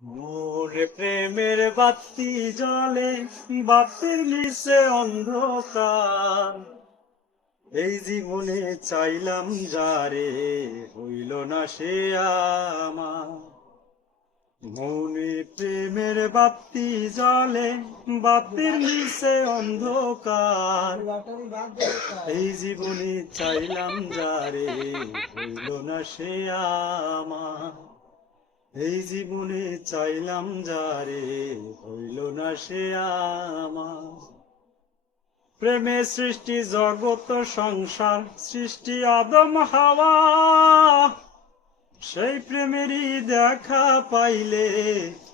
মোরে প্রেমের বাতি জ্বলে, বাতির নিচে অন্ধকার। এই জীবনে চাইলাম যারে, হইল না সে আমার। মনে প্রেমের বাতি জ্বলে, বাতির নিচে অন্ধকার। এই জীবনে চাইলাম যারে, হইল না সে আমার। এই জীবনে চাইলাম যারে, হইল না সে আমার। প্রেমে সৃষ্টি জগৎ সংসার, সৃষ্টি আদম হাওয়া। সেই প্রেমেরই দেখা পাইলে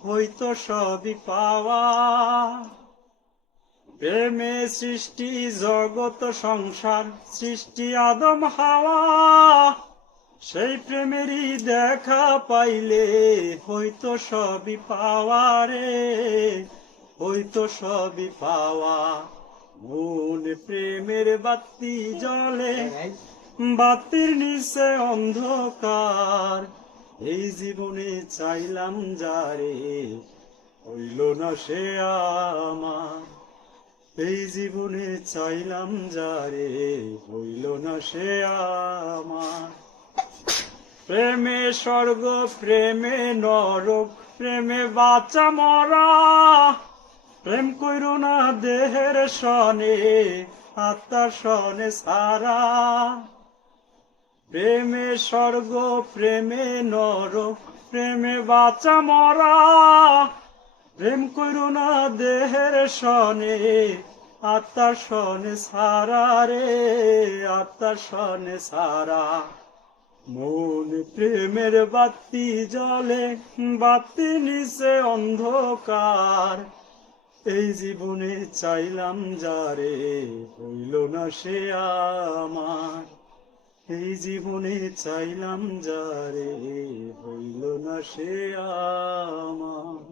হইতো সবই পাওয়া। প্রেমে সৃষ্টি জগৎ সংসার, সৃষ্টি আদম হাওয়া। সেই প্রেমেরই দেখা পাইলে হইতো সবই পাওয়া রে, হইতো সবই পাওয়া। মনে প্রেমের বাতি জ্বলে, বাতির নিচে অন্ধকার। এই জীবনে চাইলাম যারে, হইল না সে আমার। এই জীবনে চাইলাম যারে, হইল না সে আমার। প্রেমে স্বর্গ, প্রেমে নরক, প্রেমে বাঁচা মরা। প্রেম কইরো না দেহের সনে, আত্মার সনে সারা। প্রেমে স্বর্গ, প্রেমে নরক, প্রেমে বাঁচা মরা। প্রেম কইরো না দেহের সনে, আত্মার সনে সারা রে, আত্মার সনে সারা। মন প্রেমের বাতি জ্বলে, বাতি নিচে অন্ধকার। এই জীবনে চাইলাম যারে, হইল না সে আমার। এই জীবনে চাইলাম যারে, হইল না সে আমার।